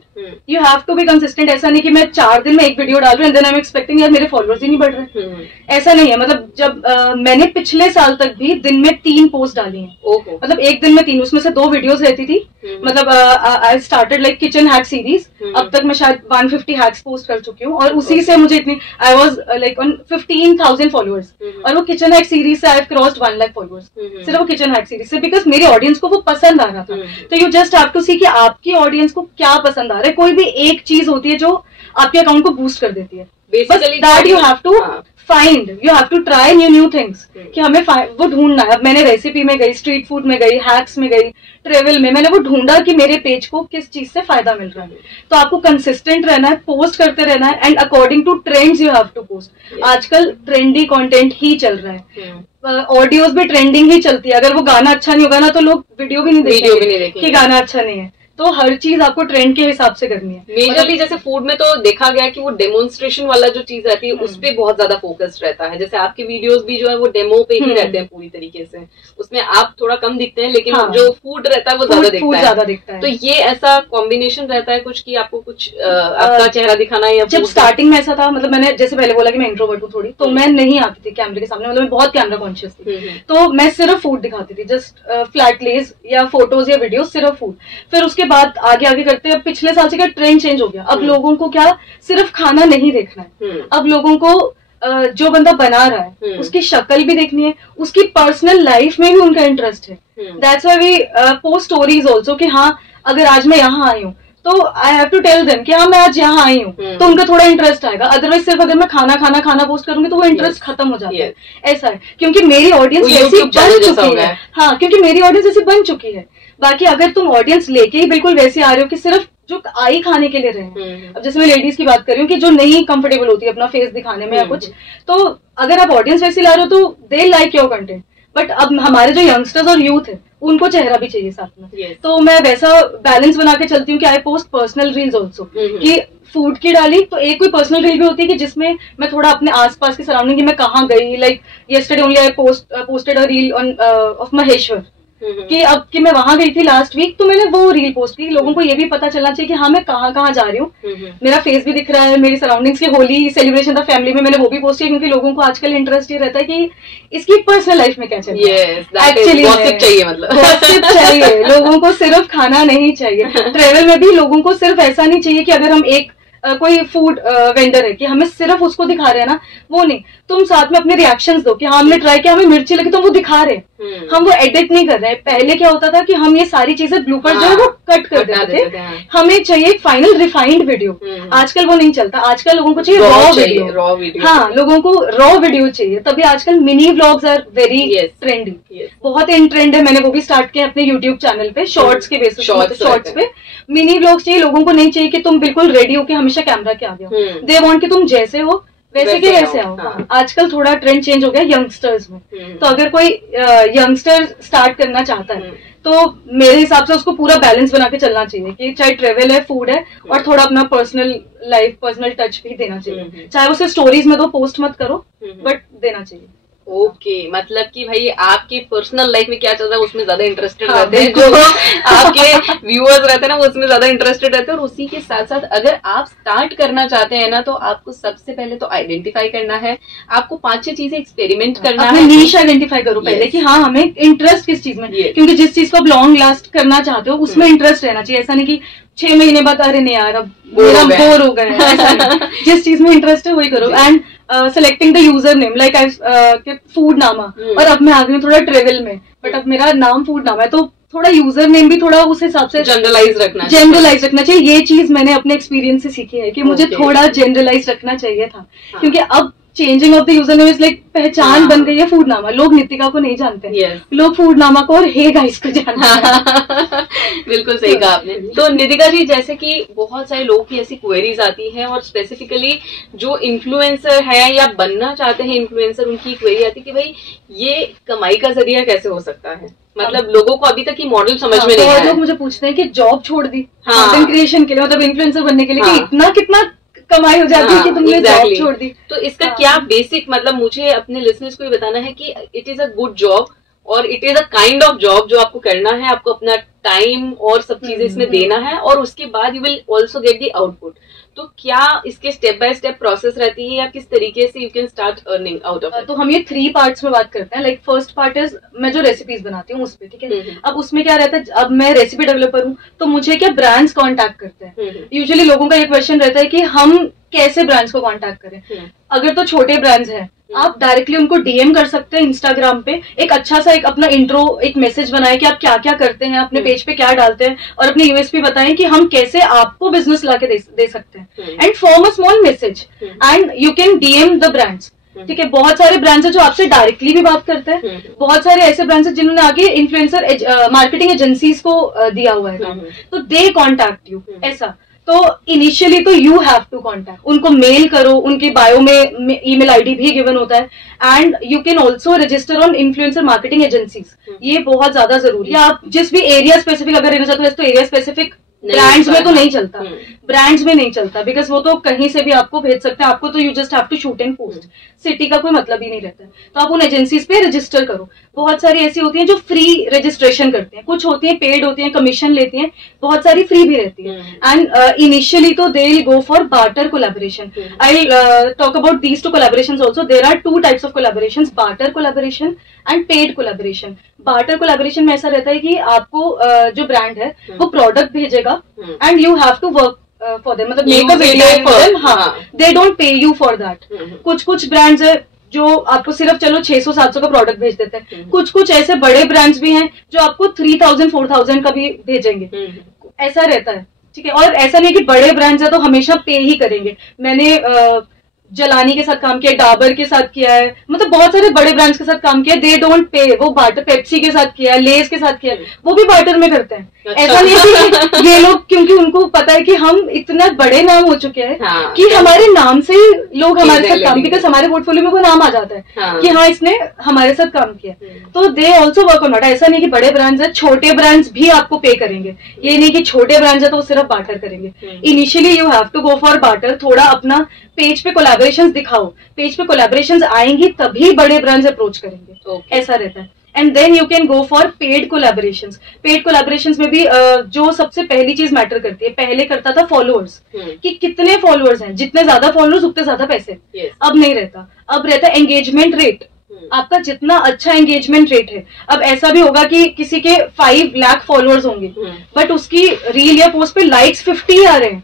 you have to be consistent. ऐसा नहीं कि मैं 4 दिन में एक वीडियो डाल रही हूँ देन आई एम एक्सपेक्टिंग यार मेरे फॉलोअर्स ही नहीं बढ़ रहे, ऐसा नहीं है। मतलब जब मैंने पिछले साल तक भी दिन में 3 पोस्ट डाली है, मतलब एक दिन में 3, उसमें से 2 वीडियोस रहती थी। मतलब I started like kitchen hack series, अब तक मैं शायद 150 हैक्स पोस्ट कर चुकी हूँ, और उसी से मुझे इतनी, I was like on 15,000 followers, और वो किचन हैक सीरीज से I have crossed 1 lakh followers, सिर्फ वो किचन हैक सीरीज से, बिकॉज मेरी ऑडियंस को वो पसंद आ रहा था। तो यू जस्ट हैव टू सी कि आपकी ऑडियंस को क्या पसंद आ रहा है। कोई भी एक चीज होती है जो आपके अकाउंट को बूस्ट कर देती है, basically that you have to find, you have to try new things, कि हमें वो ढूंढना है। अब मैंने रेसिपी में गई, स्ट्रीट फूड में गई, हैक्स में गई, ट्रेवल में, मैंने वो ढूंढा कि मेरे पेज को किस चीज से फायदा मिल रहा है। तो आपको कंसिस्टेंट रहना है, पोस्ट करते रहना है, and according to trends you have to post. आजकल ट्रेंडी कंटेंट ही चल रहा है, ऑडियोज भी ट्रेंडिंग ही चलती है। अगर वो गाना अच्छा नहीं होगा ना तो लोग वीडियो भी नहीं देखेंगे कि गाना अच्छा नहीं है। तो हर चीज आपको ट्रेंड के हिसाब से करनी है। मेजरली जैसे फूड में तो देखा गया कि वो डेमोन्स्ट्रेशन वाला जो चीज रहती है उस पे बहुत ज्यादा फोकस्ड रहता है। जैसे आपके वीडियोस भी जो है वो डेमो पे ही रहते हैं पूरी तरीके से, उसमें आप थोड़ा कम दिखते हैं, लेकिन जो फूड रहता है वो ज्यादा दिखता है। तो ये ऐसा कॉम्बिनेशन रहता है कुछ कि आपको कुछ आपका चेहरा दिखाना है। जब स्टार्टिंग में ऐसा था, मतलब मैंने जैसे पहले बोला कि मैं इंट्रोवर्ट हूँ थोड़ी, तो मैं नहीं आती थी कैमरे के सामने, मतलब मैं बहुत कैमरा कॉन्शियस थी, तो मैं सिर्फ फूड दिखाती थी, जस्ट फ्लैट लेज या फोटोज या वीडियो, सिर्फ फूड। फिर उसके बाद आगे आगे करते हैं, पिछले साल से क्या ट्रेंड चेंज हो गया। अब लोगों को क्या सिर्फ खाना नहीं देखना है, अब लोगों को जो बंदा बना रहा है उसकी शक्ल भी देखनी है, उसकी पर्सनल लाइफ में भी उनका इंटरेस्ट है। That's why we post stories also कि हाँ अगर आज मैं यहाँ आई हूँ तो I have to tell them कि हाँ मैं आज यहाँ आई हूँ, तो उनका थोड़ा इंटरेस्ट आएगा। अदरवाइज सिर्फ अगर मैं खाना पोस्ट करूंगी तो वो इंटरेस्ट खत्म हो जाता है। ऐसा है क्योंकि मेरी ऑडियंस ऐसी बन चुकी है। हाँ, क्योंकि मेरी ऑडियंस ऐसी बन चुकी है। बाकी अगर तुम ऑडियंस लेके ही बिल्कुल वैसे आ रहे हो कि सिर्फ जो आई खाने के लिए रहे, अब जैसे मैं लेडीज की बात कर रही हूँ कि जो नहीं कंफर्टेबल होती है अपना फेस दिखाने में या कुछ, तो अगर आप ऑडियंस वैसे ला रहे हो तो they like your content. But अब हमारे जो यंगस्टर्स और यूथ है उनको चेहरा भी चाहिए साथ में। तो मैं वैसा बैलेंस बना के चलती हूँ कि I post personal reels also, कि फूड की डाली तो एक कोई पर्सनल रील भी होती है कि जिसमें मैं थोड़ा अपने आसपास की सराउंडिंग, कि मैं कहाँ गई, like yesterday only I posted a reel of Maheshwar, कि अब कि मैं वहां गई थी लास्ट वीक, तो मैंने वो रील पोस्ट की। लोगों को ये भी पता चलना चाहिए कि हाँ मैं कहाँ जा रही हूँ, मेरा फेस भी दिख रहा है, मेरी सराउंडिंग्स की होली सेलिब्रेशन था फैमिली में, मैंने वो भी पोस्ट किया, क्योंकि लोगों को आजकल इंटरेस्ट ये रहता है कि इसकी पर्सनल लाइफ में क्या चल रहा है। एक्चुअली गॉसिप चाहिए, मतलब गॉसिप चाहिए लोगों को, सिर्फ खाना नहीं चाहिए। ट्रेवल में भी लोगों को सिर्फ ऐसा नहीं चाहिए कि अगर हम एक कोई फूड वेंडर है कि हमें सिर्फ उसको दिखा रहे हैं ना, वो नहीं, तुम साथ में अपने रिएक्शंस दो कि हाँ हमने ट्राई किया, हमें मिर्ची लगी, तो वो दिखा रहे हैं, हम वो एडिट नहीं कर रहे हैं। पहले क्या होता था कि हम ये सारी चीजें ब्लूपर जो है वो कट कर देते थे, हमें चाहिए फाइनल रिफाइंड वीडियो। आजकल वो नहीं चलता, आजकल लोगों को चाहिए रॉ वीडियो। हाँ, लोगों को रॉ वीडियो चाहिए, तभी आजकल mini vlogs are very trendy, बहुत इन ट्रेंड है। मैंने वो भी स्टार्ट किया अपने यूट्यूब चैनल पे, शॉर्ट्स के बेसिस, शॉर्ट्स पे मिनी व्लॉग्स चाहिए। लोगों को नहीं चाहिए कि तुम बिल्कुल रेडी हो के हमेशा कैमरा के आगे हो, दे वांट कि तुम जैसे हो वैसे के वैसे आओ। हाँ। आजकल थोड़ा ट्रेंड चेंज हो गया यंगस्टर्स में, तो अगर कोई यंगस्टर स्टार्ट करना चाहता है तो मेरे हिसाब से उसको पूरा बैलेंस बना के चलना चाहिए कि चाहे ट्रेवल है, फूड है, और थोड़ा अपना पर्सनल लाइफ, पर्सनल टच भी देना चाहिए। चाहे उसे स्टोरीज में दो, पोस्ट मत करो, बट देना चाहिए। ओके, मतलब कि भाई आपकी पर्सनल लाइफ में क्या चल रहा है उसमें ज्यादा इंटरेस्टेड रहते हैं, जो आपके व्यूअर्स रहते हैं ना वो उसमें ज्यादा इंटरेस्टेड रहते हैं। और उसी के साथ साथ अगर आप स्टार्ट करना चाहते हैं ना, तो आपको सबसे पहले तो आइडेंटिफाई करना है, आपको 5-6 चीजें एक्सपेरिमेंट करना है, नीश आइडेंटिफाई करो पहले कि हाँ हमें इंटरेस्ट किस चीज में, क्योंकि जिस चीज को आप लॉन्ग लास्ट करना चाहते हो उसमें इंटरेस्ट रहना चाहिए। ऐसा नहीं कि 6 महीने बाद अरे नहीं यार अब मेरा बोर हो गया, ऐसा नहीं। जिस चीज में इंटरेस्ट है वही करो। And selecting the user name, like food नामा, और अब मैं आ गई थोड़ा ट्रेवल में, बट अब मेरा नाम फूड नामा है, तो थोड़ा यूजर नेम भी थोड़ा उस हिसाब से जनरलाइज रखना चाहिए। ये चीज मैंने अपने एक्सपीरियंस से सीखी है कि मुझे थोड़ा जनरलाइज रखना चाहिए था, क्योंकि अब changing of the user name is like पहचान बन गई है फूड नामा। लोग नितिका को नहीं जानते, लोग फूड नामा को और हे गाइस को जानते हैं। बिल्कुल सही कहा आपने। तो नितिका जी, जैसे कि बहुत सारे लोगों की ऐसी क्वेरीज आती हैं, और स्पेसिफिकली जो इन्फ्लुएंसर है या बनना चाहते हैं इन्फ्लुएंसर, उनकी क्वेरी आती है कि भाई ये कमाई का जरिया कैसे हो सकता है। मतलब लोगों को अभी तक ये मॉडल समझ में नहीं आया। लोग मुझे पूछते हैं कि जॉब छोड़ दी कंटेंट क्रिएशन के लिए, मतलब इन्फ्लुएंसर बनने के लिए, कि इतना कितना कमाई हो जाती है कि तुमने जॉब छोड़ दी। तो इसका क्या बेसिक, मतलब मुझे अपने लिसनर्स को ये बताना है कि it is a good job और it is a kind of job जो आपको करना है, आपको अपना टाइम और सब चीजें इसमें देना है, और उसके बाद you will also get the output. तो क्या इसके स्टेप बाय स्टेप प्रोसेस रहती है, या किस तरीके से you can start earning out of it? तो हम ये 3 पार्ट्स में बात करते हैं। लाइक फर्स्ट पार्ट इज मैं जो रेसिपीज बनाती हूँ उस पे, ठीक है। अब उसमें क्या रहता है, अब मैं रेसिपी डेवलपर हूँ, तो मुझे क्या ब्रांड्स कांटेक्ट करते हैं। यूजुअली लोगों का ये क्वेश्चन रहता है कि हम कैसे ब्रांड्स को कांटेक्ट करें। अगर तो छोटे ब्रांड्स हैं, आप डायरेक्टली उनको डीएम कर सकते हैं इंस्टाग्राम पे, एक अच्छा सा एक अपना इंट्रो, एक मैसेज बनाए कि आप क्या क्या करते हैं, अपने पेज पे क्या डालते हैं, और अपने यूएसपी बताएं कि हम कैसे आपको बिजनेस लाके दे सकते हैं। And form a small message and you can DM the brands. ठीक है, बहुत सारे ब्रांड्स हैं जो आपसे डायरेक्टली भी बात करते हैं, बहुत सारे ऐसे ब्रांड्स हैं जिन्होंने आगे इन्फ्लुएंसर मार्केटिंग एजेंसीज को दिया हुआ है, तो दे कॉन्टैक्ट यू। ऐसा तो इनिशियली तो यू हैव टू कॉन्टैक्ट, उनको मेल करो, उनके बायो में ईमेल आईडी भी गिवन होता है। And you can also register on influencer marketing agencies, ये बहुत ज्यादा जरूरी है। आप जिस भी एरिया स्पेसिफिक अगर रहना चाहते हो, तो एरिया स्पेसिफिक ब्रांड्स में तो नहीं चलता, ब्रांड्स में नहीं चलता, बिकॉज वो तो कहीं से भी आपको भेज सकते हैं, आपको तो you just have to shoot and post, city का कोई मतलब ही नहीं रहता है। तो आप उन एजेंसीज पे रजिस्टर करो। बहुत सारी ऐसी होती हैं जो फ्री रजिस्ट्रेशन करते हैं, कुछ होती हैं पेड होती हैं, कमीशन लेती हैं, बहुत सारी फ्री भी रहती है। एंड इनिशियली तो they will go for barter collaboration. I will talk about these 2 collaborations also. There are 2 types of collaborations, barter collaboration and paid collaboration. Barter collaboration में ऐसा रहता है कि आपको जो ब्रांड है वो प्रोडक्ट भेजेगा and you have to work for them, मतलब make a video for them. हाँ, they don't pay you for that. कुछ ब्रांड्स है जो आपको सिर्फ चलो 600-700 का प्रोडक्ट भेज देते हैं, कुछ ऐसे बड़े ब्रांड्स भी हैं जो आपको 3000-4000 का भी भेजेंगे, ऐसा रहता है। ठीक है, और ऐसा नहीं है कि बड़े ब्रांड्स है तो हमेशा पे ही करेंगे। मैंने जलानी के साथ काम किया, डाबर के साथ किया है, मतलब बहुत सारे बड़े ब्रांड्स के साथ काम किया, दे डोंट पे। वो बार्टर, पेप्सी के साथ किया, लेस के साथ किया, वो भी बार्टर में करते हैं। अच्छा। ऐसा नहीं है कि ये लोग, क्योंकि उनको पता है कि हम इतना बड़े नाम हो चुके हैं कि हमारे नाम से ही लोग हमारे साथ काम, बिकॉज हमारे पोर्टफोलियो में वो नाम आ जाता है कि हाँ इसने हमारे साथ काम किया, तो they also work on it. ऐसा नहीं कि बड़े ब्रांड्स है, छोटे ब्रांड्स भी आपको पे करेंगे। ये नहीं कि छोटे ब्रांड्स है तो वो सिर्फ बार्टर करेंगे। Initially you have to go for barter. थोड़ा अपना पेज पे कोलैबोरेशंस दिखाओ, पेज पे कोलैबोरेशंस आएंगी तभी बड़े ब्रांड्स अप्रोच करेंगे। ऐसा रहता है। And then you can go for paid collaborations. Paid collaborations में भी जो सबसे पहली चीज मैटर करती है, पहले करता था फॉलोअर्स, कि कितने फॉलोअर्स हैं, जितने ज्यादा फॉलोअर्स उतने ज्यादा पैसे। अब नहीं रहता, अब रहता है एंगेजमेंट रेट। आपका जितना अच्छा एंगेजमेंट रेट है, अब ऐसा भी होगा कि किसी के 5 लाख फॉलोअर्स होंगे बट उसकी रील या पोस्ट पे लाइक्स 50 आ रहे हैं,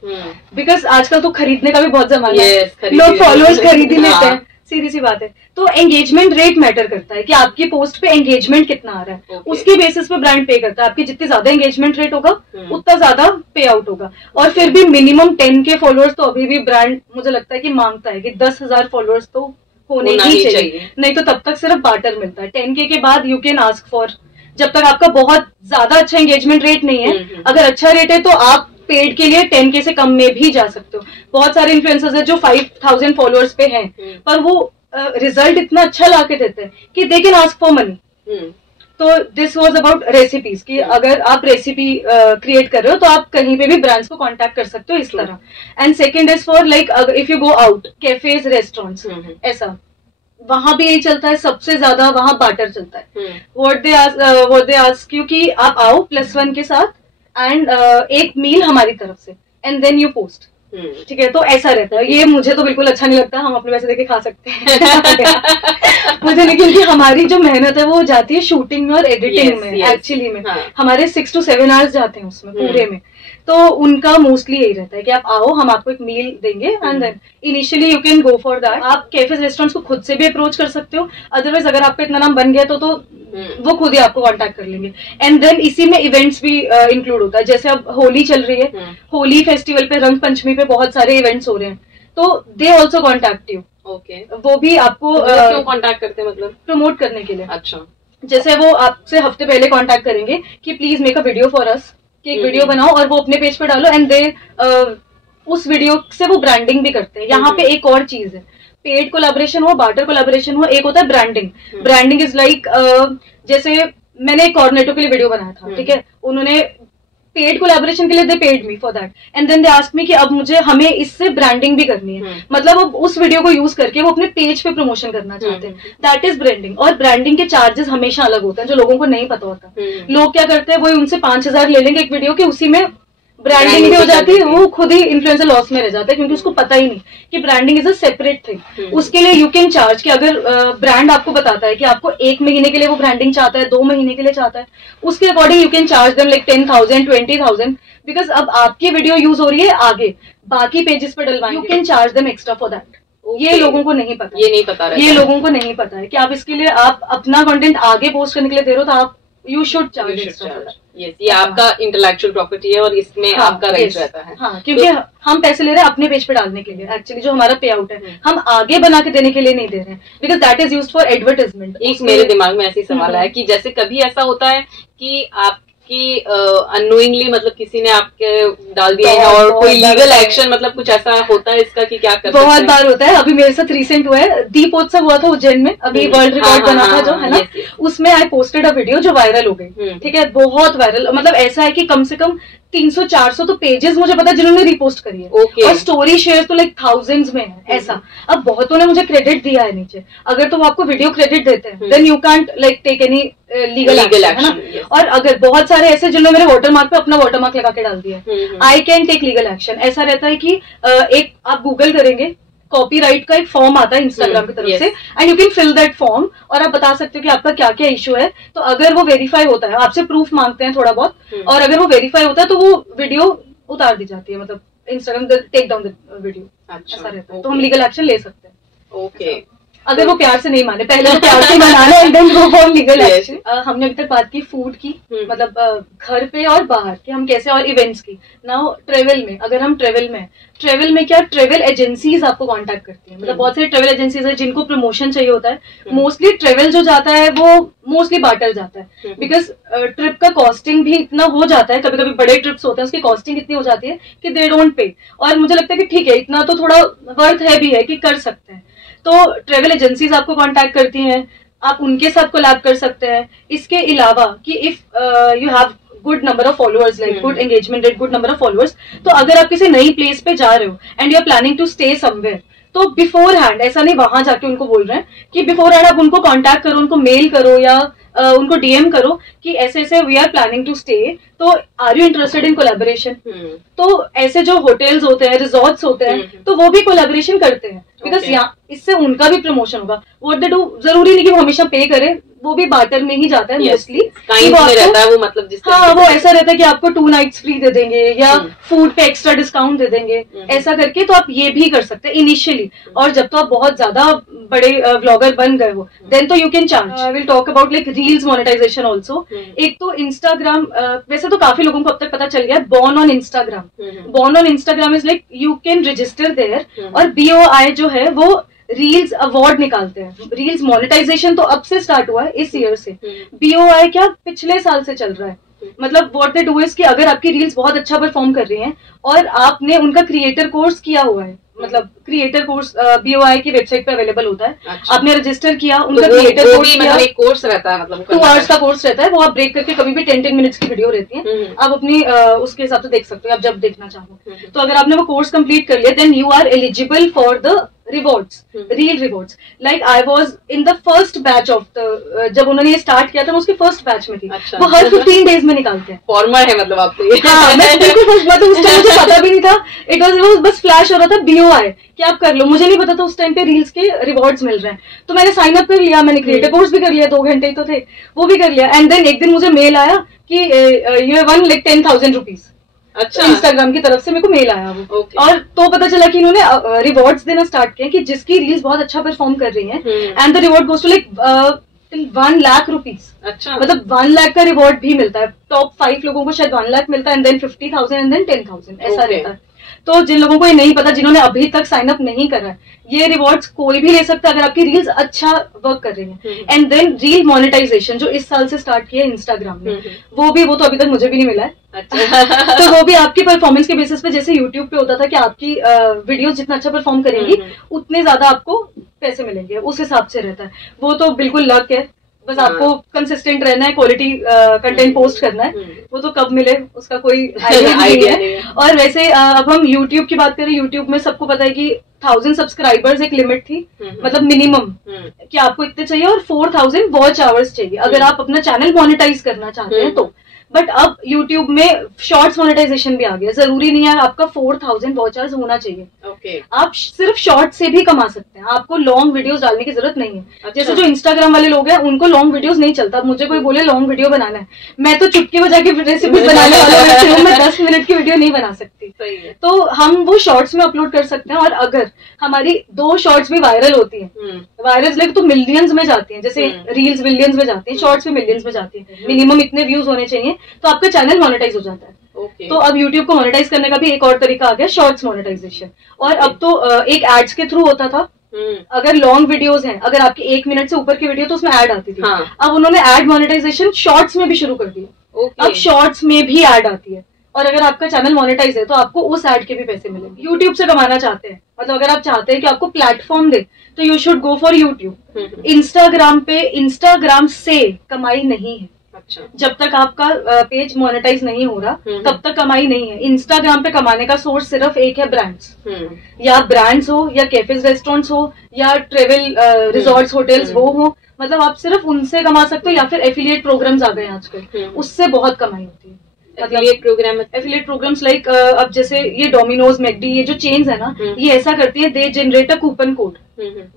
बिकॉज आजकल तो खरीदने का भी बहुत जमाना है, लोग फॉलोअर्स खरीद ही लेते हैं, सीधी सी बात है। तो एंगेजमेंट रेट मैटर करता है कि आपकी पोस्ट पे एंगेजमेंट कितना आ रहा है, उसके बेसिस पे ब्रांड पे करता है। आपकी जितनी ज्यादा एंगेजमेंट रेट होगा उतना ज्यादा पे आउट होगा। और फिर भी मिनिमम 10K फॉलोअर्स तो अभी भी ब्रांड मुझे लगता है कि मांगता है कि 10,000 फॉलोअर्स तो होने ही चाहिए, नहीं तो तब तक सिर्फ बार्टर मिलता है। 10K के बाद यू कैन आस्क फॉर, जब तक आपका बहुत ज्यादा अच्छा एंगेजमेंट रेट नहीं है, अगर अच्छा रेट है तो आप पेड के लिए 10K से कम में भी जा सकते हो। बहुत सारे इन्फ्लुएंसर्स हैं जो 5,000 फॉलोअर्स पे हैं, पर वो रिजल्ट इतना अच्छा ला के देते हैं कि they can ask for money. तो दिस वाज अबाउट रेसिपीज कि अगर आप रेसिपी क्रिएट कर रहे हो तो आप कहीं पे भी ब्रांड्स को कांटेक्ट कर सकते हो इस तरह। And second is for like if you go out cafes restaurants, ऐसा वहां भी यही चलता है, सबसे ज्यादा वहां बार्टर चलता है। व्हाट दे आस्क क्योंकि आप आओ +1 के साथ एंड एक मील हमारी तरफ से एंड देन यू पोस्ट, ठीक है। तो ऐसा रहता है, ये मुझे तो बिल्कुल अच्छा नहीं लगता। हम अपने पैसे देके खा सकते हैं मुझे नहीं, क्योंकि हमारी जो मेहनत है वो जाती है शूटिंग और एडिटिंग में, एक्चुअली में हमारे 6 to 7 आवर्स जाते हैं उसमें पूरे में। तो उनका मोस्टली यही रहता है कि आप आओ, हम आपको एक मील देंगे and then initially you can go for that. आप कैफेज रेस्टोरेंट्स को खुद से भी अप्रोच कर सकते हो, अदरवाइज अगर आपका इतना नाम बन गया तो वो खुद ही आपको कांटेक्ट कर लेंगे। एंड देन इसी में इवेंट्स भी इंक्लूड होता है। जैसे अब होली चल रही है, होली फेस्टिवल पे, रंग पंचमी पे बहुत सारे इवेंट्स हो रहे हैं, तो they also contact you. Okay, वो भी आपको क्यों कॉन्टेक्ट करते हैं? मतलब प्रमोट करने के लिए। अच्छा, जैसे वो आपसे हफ्ते पहले कांटेक्ट करेंगे कि please make a video for us, कि एक वीडियो बनाओ और वो अपने पेज पे डालो, एंड दे उस वीडियो से वो ब्रांडिंग भी करते हैं। यहाँ पे एक और चीज है, पेड कोलैबोरेशन हो, बार्टर कोलैबोरेशन हो, एक होता है ब्रांडिंग। ब्रांडिंग इज लाइक जैसे मैंने कॉर्नेटो के लिए वीडियो बनाया था, ठीक है, उन्होंने पेड कोलैबोरेशन के लिए they paid me for that and then they asked me कि अब मुझे हमें इससे ब्रांडिंग भी करनी है। मतलब अब उस वीडियो को यूज करके वो अपने पेज पे प्रमोशन करना चाहते हैं, दैट इज ब्रांडिंग। और ब्रांडिंग के चार्जेस हमेशा अलग होते हैं जो लोगों को नहीं पता होता। लोग क्या करते हैं, वो उनसे 5,000 ले लेंगे एक वीडियो के, उसी में ब्रांडिंग भी हो जाती है, वो खुद ही इन्फ्लुएंसर लॉस में रह जाता है क्योंकि उसको पता ही नहीं कि branding is a separate thing. उसके लिए यू कैन चार्ज कि अगर ब्रांड आपको बताता है कि आपको 1 महीने के लिए वो ब्रांडिंग चाहता है, 2 महीने के लिए चाहता है, उसके according you can charge them like 10,000 20,000, because अब आपकी वीडियो यूज हो रही है, आगे बाकी पेजेस पे डलवाएंगे, you can charge them extra for that. ये लोगों को नहीं पता, ये नहीं पता, ये लोगों को नहीं पता है कि आप इसके लिए आप अपना कंटेंट आगे पोस्ट करने के लिए दे रहे हो, तो आप यू शुड चार्ज। ये आपका इंटेलेक्चुअल प्रॉपर्टी है और इसमें आपका राइट रहता है। हाँ, क्योंकि हम पैसे ले रहे हैं अपने पेज पे डालने के लिए, एक्चुअली जो हमारा पे आउट है हम आगे बना के देने के लिए नहीं दे रहे हैं, because that is used for advertisement. एक मेरे दिमाग में ऐसी सवाल है कि जैसे कभी ऐसा होता है कि आपकी अननोइंगली मतलब किसी ने आपके डाल दिया है और कोई लीगल एक्शन, मतलब कुछ ऐसा होता है इसका कि क्या कर बहुत बार होता है। अभी मेरे साथ रिसेंट हुआ है, दीपोत्सव हुआ था उज्जैन में, अभी वर्ल्ड रिकॉर्ड बना था जो है ना, उसमें आई पोस्टेड अ वीडियो जो वायरल हो गई, ठीक है, बहुत वायरल। मतलब ऐसा है कि कम से कम 300-400 तो पेजेस मुझे पता है जिन्होंने रिपोस्ट करी है, और स्टोरी शेयर तो लाइक थाउजेंड्स में है ऐसा। अब बहुतों ने मुझे क्रेडिट दिया है नीचे, अगर तो वो आपको वीडियो क्रेडिट देते हैं then you can't like take any legal action, है ना। और अगर बहुत सारे ऐसे जिन्होंने मेरे वाटरमार्क पे अपना वाटरमार्क लगा के डाल दिया, I can take legal action. ऐसा रहता है कि एक आप गूगल करेंगे, कॉपीराइट का एक फॉर्म आता है इंस्टाग्राम की तरफ से, and you can fill that form, और आप बता सकते हो कि आपका क्या क्या इशू है। तो अगर वो वेरीफाई होता है, आपसे प्रूफ मांगते हैं थोड़ा बहुत, और अगर वो वेरीफाई होता है तो वो वीडियो उतार दी जाती है, मतलब Instagram take down the video, ऐसा रहता है। तो हम लीगल एक्शन ले सकते हैं। ओके, अगर वो प्यार से नहीं माने, पहले तो प्यार से मनाना and then go for legal action. हमने अभी तक बात की फूड की, मतलब घर पे और बाहर के हम कैसे, और इवेंट्स की। नाउ ट्रेवल में, अगर हम ट्रेवल में क्या, ट्रेवल एजेंसीज आपको कांटेक्ट करती है। मतलब बहुत सारी ट्रेवल एजेंसीज है जिनको प्रमोशन चाहिए होता है। मोस्टली ट्रेवल जो जाता है वो मोस्टली बार्टर जाता है, बिकॉज ट्रिप का कॉस्टिंग भी इतना हो जाता है, कभी कभी बड़े ट्रिप्स होते हैं उसकी कॉस्टिंग इतनी हो जाती है कि दे डोंट पे। और मुझे लगता है कि ठीक है, इतना तो थोड़ा वर्थ है भी है कि कर सकते हैं। तो ट्रेवल एजेंसीज आपको कांटेक्ट करती हैं, आप उनके साथ कोलैब कर सकते हैं। इसके अलावा कि if you have good number of followers, like good engagement rate, good number of followers, तो अगर आप किसी नई प्लेस पे जा रहे हो and you are planning to stay somewhere, तो बिफोर हैंड, ऐसा नहीं वहां जाके उनको बोल रहे हैं कि बिफोर हैंड आप उनको कांटेक्ट करो, उनको मेल करो या उनको डीएम करो कि ऐसे ऐसे we are planning to stay, तो are you interested in collaboration. तो ऐसे जो होटल्स होते हैं, रिजॉर्ट्स होते हैं, तो वो भी कोलैबोरेशन करते हैं, बिकॉज यहाँ इससे उनका भी प्रमोशन होगा। व्हाट दे डू, जरूरी नहीं कि वो हमेशा पे करे, वो भी बार्टर में ही जाता है मोस्टली। रहता है वो, मतलब हाँ, वो ऐसा रहता है कि आपको 2 नाइट्स फ्री दे देंगे या फूड पे एक्स्ट्रा डिस्काउंट दे देंगे, ऐसा करके। तो आप ये भी कर सकते हैं इनिशियली। और जब तो आप बहुत ज्यादा बड़े व्लॉगर बन गए हो, देन तो you can charge. I will talk about like reels monetisation also. एक तो इंस्टाग्राम, वैसे तो काफी लोगों को अब तक पता चल गया, born on Instagram. Born on Instagram is like you can register there, और BOI जो है वो रील्स अवार्ड निकालते हैं। रील्स मोनेटाइजेशन तो अब से स्टार्ट हुआ है, इस ईयर से। BOI क्या पिछले साल से चल रहा है। मतलब व्हाट दे डू इज कि अगर आपकी रील्स बहुत अच्छा परफॉर्म कर रही हैं और आपने उनका क्रिएटर कोर्स किया हुआ है, मतलब क्रिएटर कोर्स BOI की वेबसाइट पे अवेलेबल होता है। अच्छा। आपने रजिस्टर किया, उनका तो क्रिएटर कोर्स किया, एक कोर्स रहता है, मतलब 2 आवर्स का कोर्स रहता है। वो आप ब्रेक करके कभी भी 10 मिनट्स की वीडियो रहती है, आप अपनी उसके हिसाब से देख सकते हो, आप जब देखना चाहो। तो अगर आपने वो कोर्स कंप्लीट कर लिया, then you are eligible for the rewards, reel rewards. Like I was in the first batch of the, जब उन्होंने ये स्टार्ट किया था मैं उसके फर्स्ट बैच में थी। अच्छा। वो हर 15 डेज में निकालते हैं। फॉर्मर है मतलब आप तो। हाँ, मैं बिल्कुल फर्स्ट, मतलब उस टाइम मुझे पता भी नहीं था, इट वाज बस फ्लैश हो रहा था BOI कि आप कर लो। मुझे नहीं पता था उस टाइम पे रील्स के रिवॉर्ड्स मिल रहे हैं, तो मैंने साइन अप कर लिया। मैंने क्रिएटर कोर्स भी कर लिया, 2 घंटे तो थे, वो भी कर लिया। एंड देन एक दिन मुझे मेल आया कि you have one like 10,000 rupees. अच्छा। इंस्टाग्राम की तरफ से मेरे को मेल आया वो। और तो पता चला कि इन्होंने रिवॉर्ड्स देना स्टार्ट किया कि जिसकी रील्स बहुत अच्छा परफॉर्म कर रही हैं, and the reward goes to like 1 lakh rupees. अच्छा। मतलब 1 लाख का रिवॉर्ड भी मिलता है। टॉप 5 लोगों को शायद 1 लाख मिलता है, एंड देन 50,000 एंड देन 10,000, ऐसा रहता है। तो जिन लोगों को ये नहीं पता, जिन्होंने अभी तक साइन अप नहीं करा है, ये रिवॉर्ड्स कोई भी ले सकता है अगर आपकी रील्स अच्छा वर्क कर रही है। एंड देन रील मोनेटाइजेशन जो इस साल से स्टार्ट किया है इंस्टाग्राम ने, वो तो अभी तक मुझे भी नहीं मिला है। अच्छा। तो वो भी आपकी परफॉर्मेंस के बेसिस पे, जैसे यूट्यूब पे होता था कि आपकी वीडियोस जितना अच्छा परफॉर्म करेंगी उतने ज्यादा आपको पैसे मिलेंगे, उस हिसाब से रहता है। वो तो बिल्कुल लक है, बस आपको कंसिस्टेंट रहना है, क्वालिटी कंटेंट पोस्ट करना है। वो तो कब मिले उसका कोई आइडिया नहीं है। और वैसे अब हम यूट्यूब की बात करें, यूट्यूब में सबको पता है कि 1000 सब्सक्राइबर्स एक लिमिट थी, मतलब मिनिमम कि आपको इतने चाहिए, और 4000 वॉच आवर्स चाहिए अगर आप अपना चैनल मोनेटाइज करना चाहते हैं तो। बट अब YouTube में शॉर्ट्स मोनेटाइजेशन भी आ गया। जरूरी नहीं है आपका 4000 वॉच आवर्स होना चाहिए। okay. आप सिर्फ शॉर्ट से भी कमा सकते हैं, आपको लॉन्ग वीडियोस डालने की जरूरत नहीं है। अच्छा। जैसे जो इंस्टाग्राम वाले लोग हैं उनको लॉन्ग वीडियोस नहीं चलता। मुझे कोई बोले लॉन्ग वीडियो बनाना है, मैं तो चुटकी बजा के रेसिपीज बनाने वाला हूँ, मैं 10 मिनट की वीडियो नहीं बना सकती। सही है। तो हम वो शॉर्ट्स में अपलोड कर सकते हैं, और अगर हमारी 2 शॉर्ट्स भी वायरल होती है, वायरल लाइक तो मिलियंस में जाती है, जैसे रील्स मिलियंस में जाती है, शॉर्ट्स भी मिलियंस में जाती है, मिनिमम इतने व्यूज होने चाहिए, तो आपका चैनल मोनेटाइज हो जाता है। okay. तो अब YouTube को मोनेटाइज करने का भी एक और तरीका आ गया, शॉर्ट्स मोनेटाइजेशन। और अब तो एक एड्स के थ्रू होता था। अगर लॉन्ग वीडियोस हैं, अगर आपकी 1 मिनट से ऊपर की वीडियो, तो उसमें ऐड आती थी। हाँ. अब उन्होंने ऐड मोनेटाइजेशन शॉर्ट्स में भी शुरू कर दिया। okay. अब शॉर्ट्स में भी ऐड आती है, और अगर आपका चैनल मोनेटाइज है तो आपको उस ऐड के भी पैसे मिलेंगे। यूट्यूब से कमाना चाहते हैं, मतलब अगर आप चाहते हैं कि आपको प्लेटफॉर्म दे, तो you should go for YouTube. Instagram पे, इंस्टाग्राम से कमाई नहीं है। अच्छा। जब तक आपका पेज मोनेटाइज नहीं हो रहा तब तक कमाई नहीं है। इंस्टाग्राम पे कमाने का सोर्स सिर्फ एक है, ब्रांड्स। या ब्रांड्स हो, या कैफेज रेस्टोरेंट्स हो, या ट्रेवल रिजॉर्ट्स होटल्स वो हो, मतलब आप सिर्फ उनसे कमा सकते हो। या फिर एफिलिएट प्रोग्राम्स आ गए आजकल, उससे बहुत कमाई होती है। एफिलिएट प्रोग्राम्स लाइक अब जैसे ये डोमिनोज, मैकडी, ये जो चेन्स है ना, ये ऐसा करती है, they generate a coupon code.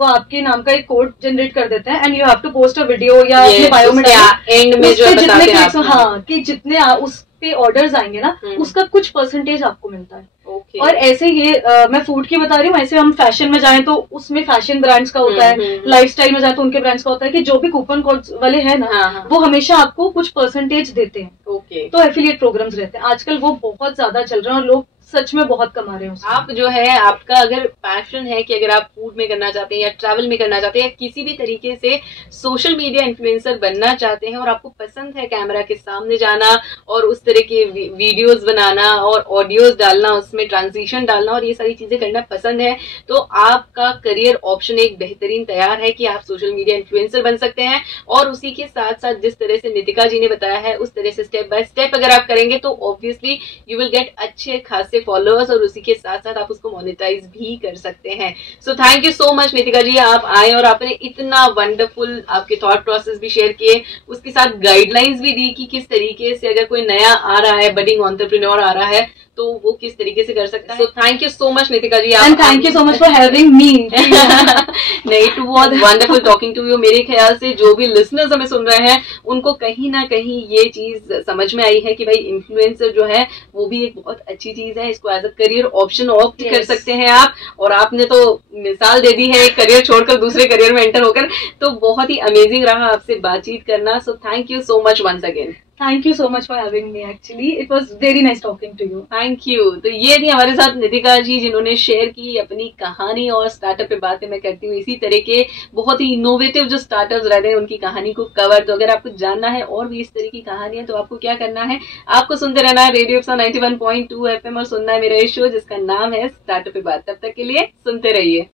वो आपके नाम का एक कोड जनरेट कर देते हैं, and you have to post a video या अपने बायो में एंड में जो जितने क्लिक्स, हाँ, कि जितने उस पे ऑर्डर्स आएंगे ना, उसका कुछ परसेंटेज आपको मिलता है। okay. और ऐसे ये मैं फूड की बता रही हूँ, ऐसे हम फैशन में जाएं तो उसमें फैशन ब्रांड्स का होता है, लाइफस्टाइल में जाए तो उनके ब्रांड्स का होता है, कि जो भी कूपन कोड्स वाले हैं ना, वो हमेशा आपको कुछ परसेंटेज देते हैं। okay. तो एफिलिएट प्रोग्राम्स रहते हैं आजकल, वो बहुत ज्यादा चल रहे हैं और लोग सच में बहुत कमा रहे हैं। आप जो है, आपका अगर पैशन है कि अगर आप फूड में करना चाहते हैं या ट्रैवल में करना चाहते हैं या किसी भी तरीके से सोशल मीडिया इन्फ्लुएंसर बनना चाहते हैं, और आपको पसंद है कैमरा के सामने जाना और उस तरह के वीडियोस बनाना और ऑडियोज डालना, उसमें ट्रांजिशन डालना और ये सारी चीजें करना पसंद है, तो आपका करियर ऑप्शन एक बेहतरीन तैयार है कि आप सोशल मीडिया इन्फ्लुएंसर बन सकते हैं। और उसी के साथ साथ जिस तरह से नितिका जी ने बताया है, उस तरह से स्टेप बाय स्टेप अगर आप करेंगे तो ऑब्वियसली यू विल गेट अच्छे खासे से फॉलोअर्स और उसी के साथ साथ आप उसको मोनेटाइज भी कर सकते हैं। So thank you so much Nitika ji, आप आए और आपने इतना वंडरफुल आपके थॉट प्रोसेस भी शेयर किए, उसके साथ गाइडलाइंस भी दी कि किस तरीके से अगर कोई नया आ रहा है, बडिंग एंटरप्रेन्योर आ रहा है, तो वो किस तरीके से कर सकता है। So thank you so much Nitika ji, and thank you so much for having me. नहीं, it was wonderful talking to you. मेरे ख्याल से जो भी लिसनर्स हमें सुन रहे हैं उनको कहीं ना कहीं ये चीज समझ में आई है कि भाई इन्फ्लुएंसर जो है वो भी एक बहुत अच्छी चीज है, इसको as a career option opt कर सकते हैं आप। और आपने तो मिसाल दे दी है एक करियर छोड़कर दूसरे करियर में एंटर होकर, तो बहुत ही अमेजिंग रहा आपसे बातचीत करना। So thank you so much once again. Thank you so much for having me, actually it was very nice talking to you. Thank you. तो ये थी हमारे साथ नितिका जी जिन्होंने शेयर की अपनी कहानी और स्टार्टअप पे बातें मैं करती हूँ इसी तरह के बहुत ही इनोवेटिव जो स्टार्टअप्स रहते हैं उनकी कहानी को कवर। तो अगर आपको जानना है और भी इस तरह की कहानियां तो आपको क्या करना है, आपको सुनते रहना है रेडियो 91.2 FM और सुनना है मेरा इस शो जिसका नाम है स्टार्टअप पे बात। तब तक के लिए सुनते रहिए।